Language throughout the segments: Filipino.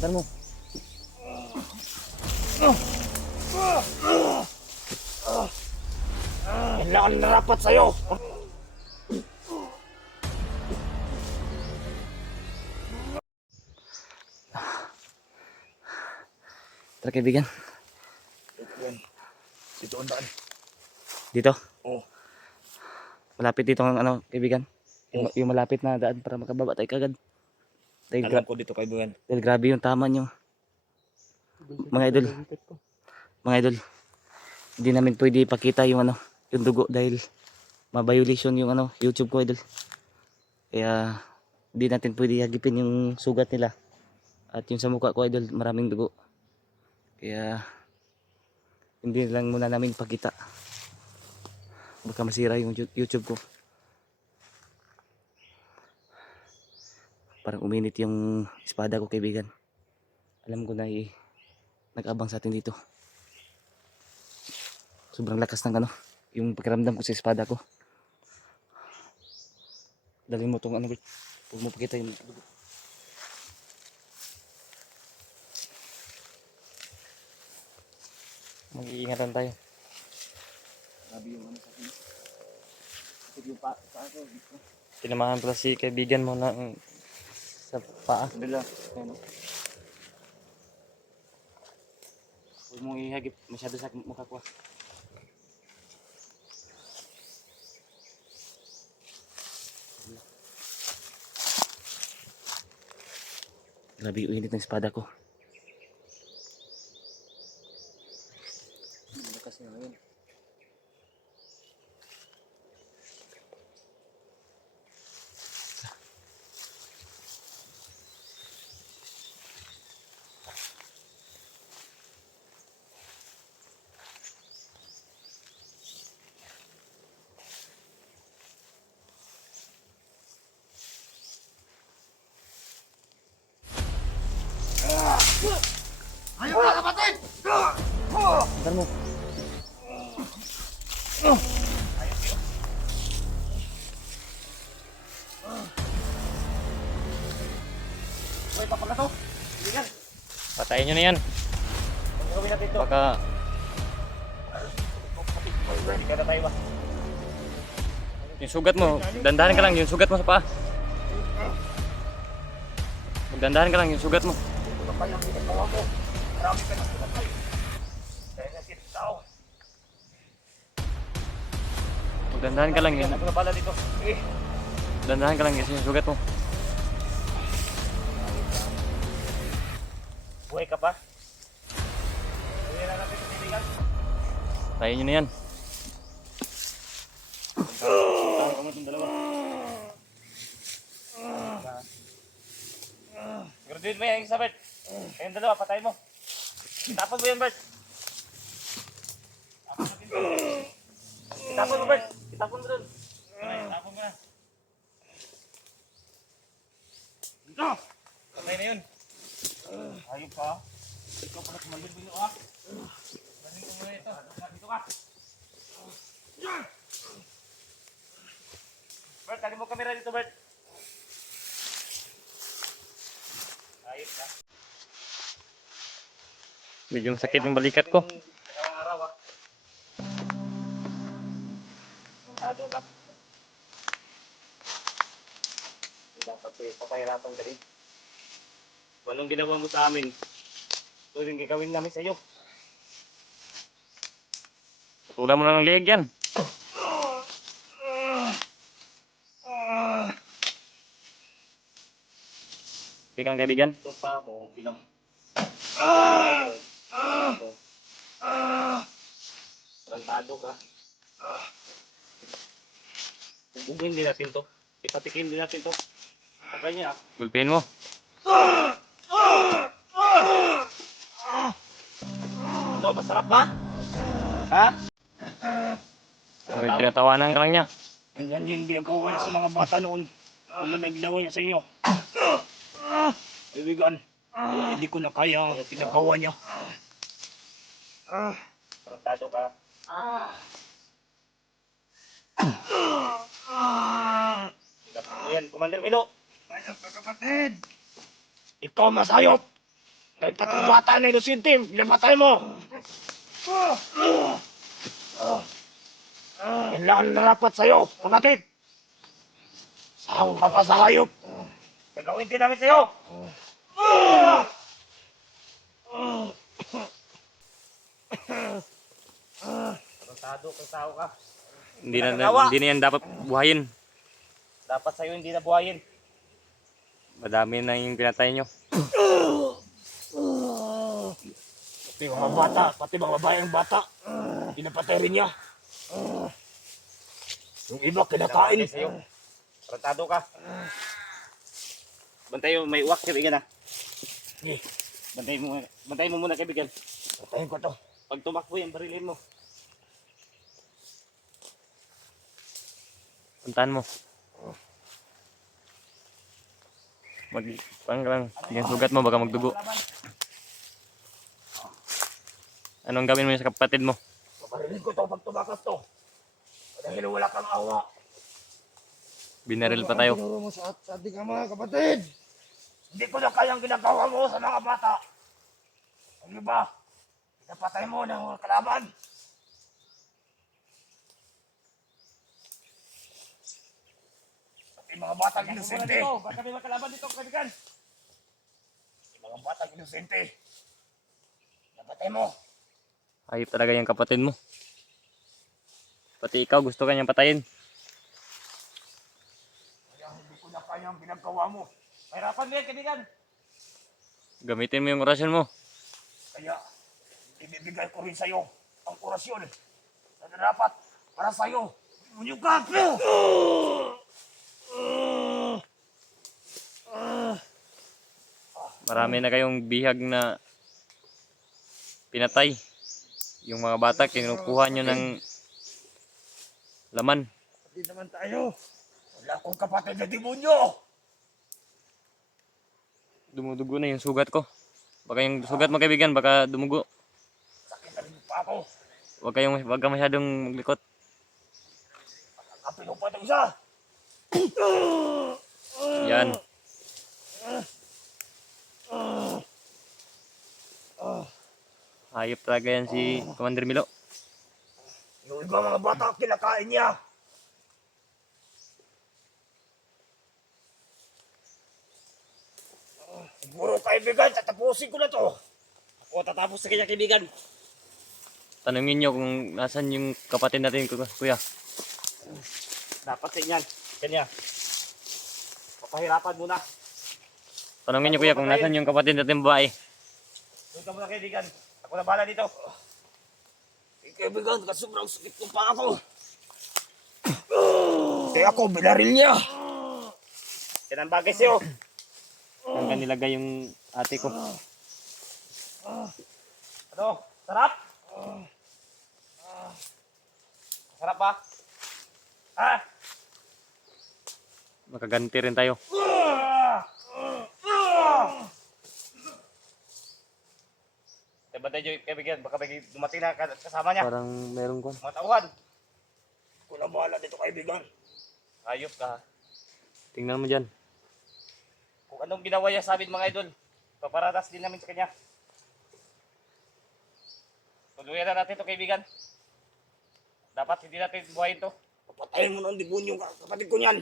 Andan mo. Kailangan narapat sa'yo. Tara kaibigan. Dito ang daan. Dito? Oo. Malapit dito ang ano kaibigan? Oo. Yung malapit na daan para makababa tayo kagad. Alam ko dito kaibigan. Dahil grabe yung tama nyo. Mga idol. Mga idol. Hindi namin pwede ipakita yung ano, yung dugo dahil ma-violation yung ano, YouTube ko idol. Kaya hindi natin pwede hagipin yung sugat nila. At yung sa mukha ko idol, maraming dugo. Kaya hindi lang muna namin ipakita. Baka masira yung YouTube ko. Parang uminit yung espada ko kaibigan. Alam ko na nag-abang sa atin dito. Sobrang lakas ng ano, yung pakiramdam ko sa espada ko. Dalhin mo tong ano, Bert. Huwag mo pakita yung dugo. Mag-iingatan tayo. Grabe yung ano sa akin. Ito yung pa ako. Tinamahan pala si kaibigan mo na sa paa. Dala. Ano? Huwag mong ihagip masyado sa mukha ko. Grabe yung init ng espada ko. Malakas na ngayon. Ayaw ka kapatid! Andan mo. Uy, tapos na to. Kaibigan. Patayin nyo na yan. Ano gawin natin to? Baka Ready ka na tayo ba? yung sugat mo, dandahan ka lang yung sugat mo sa paa. Magdandahan ka lang yung sugat mo. Ito na pa yung ginagawa mo. Marami ka na pinatay. Dahil natin tao. Magdandahan ka lang yun. Ano na pala dito? Eh. Dandahan ka lang yung sugat mo. Buhay ka pa? Buhay na natin ito kaibigan. Tayin nyo na yan. Puntahan ko mo itong dalawa. Graduate mo yan, Isabel. Kayong dalawa, patay mo. Itapon mo yan, Bert. Itapon mo, Bert. Itapon mo dun. Itapon mo na. Dito! Patay na yun. Ayop ka. Ikaw pala kumandun mo yun, ha? Galing ko muna ito. Dito ka. Bert, tali mo kamera dito, Bert. Ayop ka. Medyo sakit yung balikat ko. Araw, ah. Ado ka. Hindi dapat papahirapan ka rin. Kung anong ginawa mo sa amin, ito rin gagawin namin sa iyo. Tulan mo na ng liig yan. Okay kang kaibigan. Ito pa mo, bilang. Rantado ka. Bubungin din natin to. Ipatikin din natin to. Okay niya. Gulpin mo. Ito, masarap ba? Ha? Okay, tinatawanan ka lang niya. Ganyan yung ginagawa niya sa mga bata noon. Ano may ginawa niya sa inyo? Ibigan, hindi ko na kaya ang pinagawa niya. Tratado ka. Ayan, Commander Milo. Ayop ka kapatid. Ikaw masayop. May tatlong bata na inosente, pinamatay mo. Yan lang ang narapat sa'yo, kapatid. Saan ka pa sa hayop? Gagawin din namin sa'yo. Tarantado kang tao ka. Hindi na, Nakagawa. hindi na yan dapat buhayin. Dapat sa'yo hindi na buhayin. Madami na yung pinatay nyo. Pati mga bata, pati mga babayang bata, pinapatay rin niya. Yung iba kinakain. Sa'yo. Tarantado ka. Bantay mo, may uwak kaibigan ah. Sige, Bantay mo muna kaibigan. patayin ko to. Pag tumakbo yan, barilin mo. Puntahan mo. Pang lang. Yung sugat mo, baka magdugo. Anong gawin mo sa kapatid mo? Paparilin ko to pag tumakas to. Dahil wala kang awa. Binaril pa tayo. Tinuro mo sa ating mga kapatid. Hindi ko na kayang ginagawa mo sa mga bata. Ang iba, pinapatay mo ng kalaban. Pati mga batang inosente. Baka may makalaban dito kaibigan. Mga batang inosente. Napatay mo. Ayop talaga yung kapatid mo. Pati ikaw gusto kanyang patayin. Kaya hindi ko na kayang ginagawa mo. Mahirapan mo yan kaibigan. Gamitin mo yung orasyon mo. Kaya, ibibigay ko rin sa'yo ang orasyon na dapat para sa'yo. Munyukap! Marami na kayong bihag na pinatay. Yung mga bata, kinukuha nyo ng laman. Hindi naman tayo. Wala akong kapatid na demonyo. Dumudugo na yung sugat ko. Baka yung sugat mo kaibigan, baka dumugo. Sakit na rin pa ako. Huwag kang masyadong maglikot. Kapilo pa ito isa. Yan. Hayop talaga yan si Commander Milo. Yung iba mga bata kinakain niya. Siguro kaibigan, tatapusin ko na to. Ako tatapos sa kanya kaibigan. Tanungin nyo kung nasan yung kapatid natin, kuya. Dapat sa inyan. Kanya. Papahirapan muna. Tanungin nyo kuya kung nasan yung kapatid natin babae. Doon ka muna kaibigan. Ako na bahala dito. Kaibigan, sobrang sakit ko pa ako. Kaya ako, binaril niya. Yan ang bagay sa'yo. Hanggang nilagay yung ate ko. Ano? Sarap? Sarap ba? Ha? Makaganti rin tayo. Bantay nyo kaibigan. Baka may dumating na kasama niya. Parang meron ko. Mga tauhan. Kung bahala dito kaibigan. Ayop ka. Tingnan mo dyan. Kung anong ginawa niya sa amin mga idol. Paparatas din namin sa kanya. Tuluyan na natin ito kaibigan. Dapat hindi natin buhayin to. Papatayin mo ng demonyo kapatid ko niyan.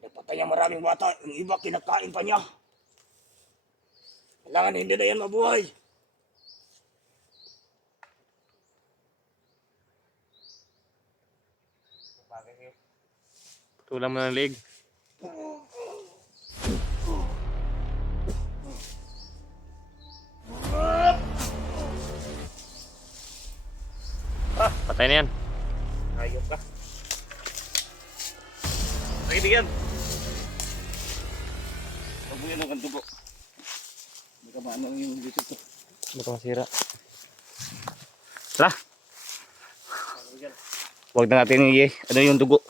Pinapatay niya maraming bata. Yung iba kinakain pa niya. Kailangan hindi na yan mabuhay. Tulang mo ng leeg. Patay na yan. Ayop ka. Kaibigan. Huwag mo yan ang dugo. Baka maano yung YouTube ko. Baka masira. Tara. Huwag na natin ano yung dugo.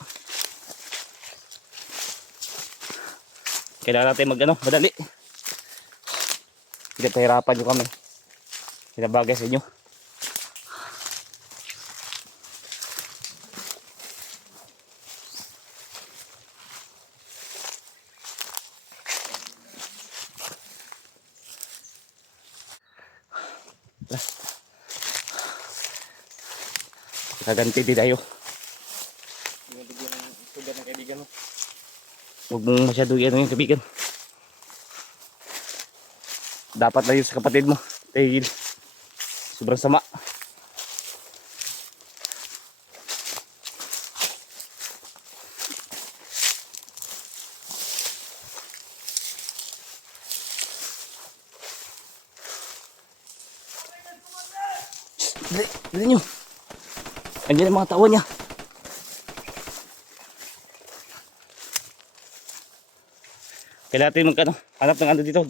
Kailangan natin madali. Hindi pahirapan nyo kami. Pinabagay sa inyo. Kaganti din tayo. Yung bigyan ng sugat ng kaibigan mo. Huwag mong masyado yan yung kaibigan. Dapat na yun sa kapatid mo. Dahil sobrang sama. Dali nyo. Andiyan ang mga tao niya. Kailangan natin magkano, hanap ng ano dito.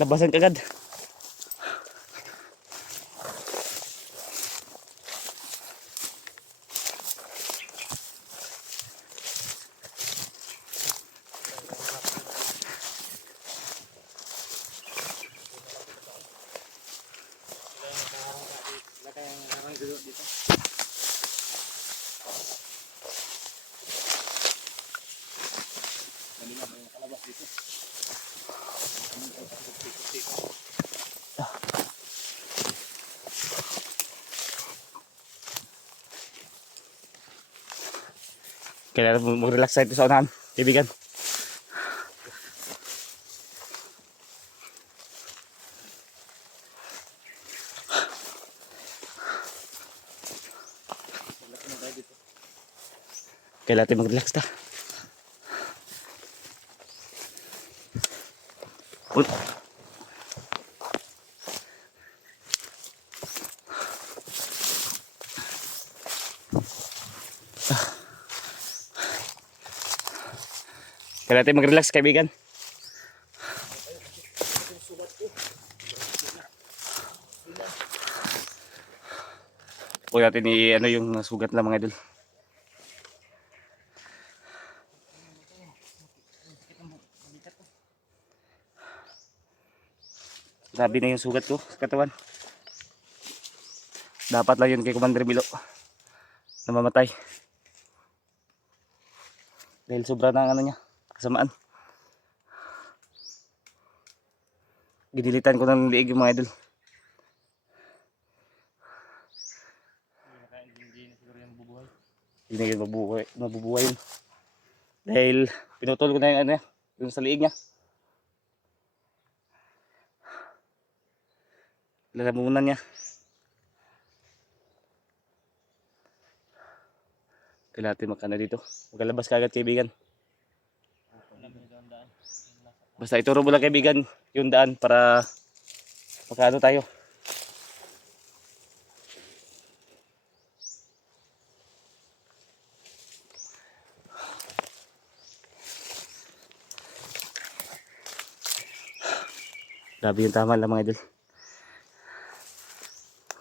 Labasan kagad. Kailangan mag-relax tayo sa unahan, kaibigan. Kailangan natin mag-relax ta. Uy. Kailangan natin mag-relax, kaibigan. Huwag natin ano yung sugat na mga idol. Grabe na yung sugat ko sa katawan. Dapat lang yun kay Commander Milo na mamatay. Dahil sobra na ang ano niya, kasamaan. Ginilitan ko ng liig yung mga idol. Hindi na yun mabubuhay yun. Dahil pinutol ko na yung ano niya, yung sa liig niya. Lalamunan niya. Kailangan natin makana dito. Magkalabas ka agad, kaibigan. Basta ituro mo lang, kaibigan, yung daan para makaano tayo. Grabe yung tama lang mga idol.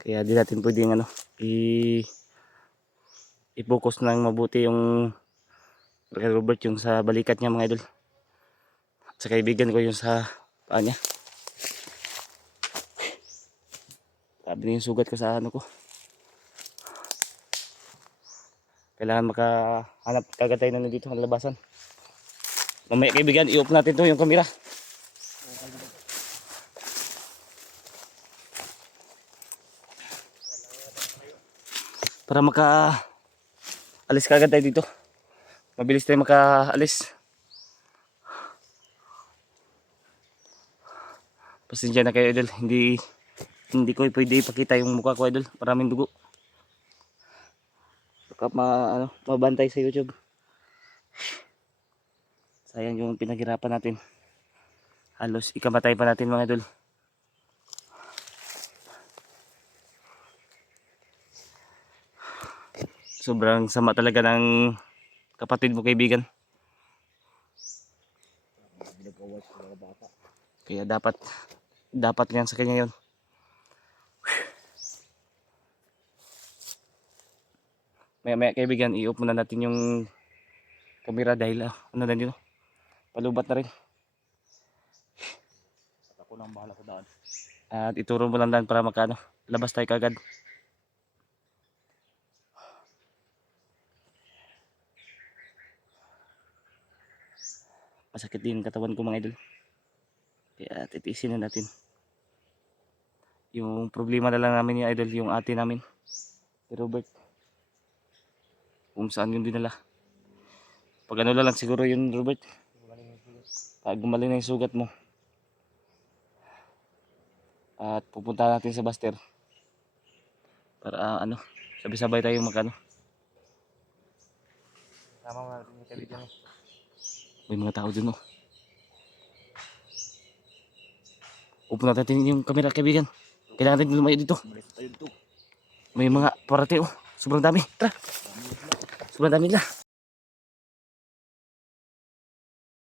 Kaya di natin pwedeng ano, i-focus ng mabuti yung Robert yung sa balikat niya mga idol. At sa kaibigan ko yung sa paa niya. Sabi na yung sugat ko sa ano ko. Kailangan makahanap kagad tayo na dito ang labasan. Mamaya kaibigan, i-off natin to yung kamera. Para alis kagad tayo dito. Mabilis tayo makaalis. Pasensya na kayo idol. Hindi ko pwede ipakita yung mukha ko idol. Maraming dugo. Baka mabantay sa YouTube. Sayang yung pinaghirapan natin. Halos ikamatay pa natin mga idol. Sobrang sama talaga ng kapatid mo, kaibigan. Kaya dapat yan sa kanya yon. Maya kaibigan, i-off muna natin yung camera dahil ano na dito. Palubat na rin. At ako nang bahala sa daan. At ituro mo lang daan para labas tayo kagad. Masakit din yung katawan ko mga idol. Kaya titiisin na natin. Yung problema na lang namin yung idol, yung ate namin. Si Robert. Kung saan yung dinala. Pag ano lang siguro yun, Robert. Pag gumaling na yung sugat mo. At pupunta natin sa Buster. Para sabay-sabay tayong magano. Tama mo natin yung kaibigan mo. May mga tao dun, oh. Pupunta natin yung camera, kaibigan. Kailangan natin lumayo dito. May mga parate, oh. Sobrang dami. Tara. Sobrang dami nila.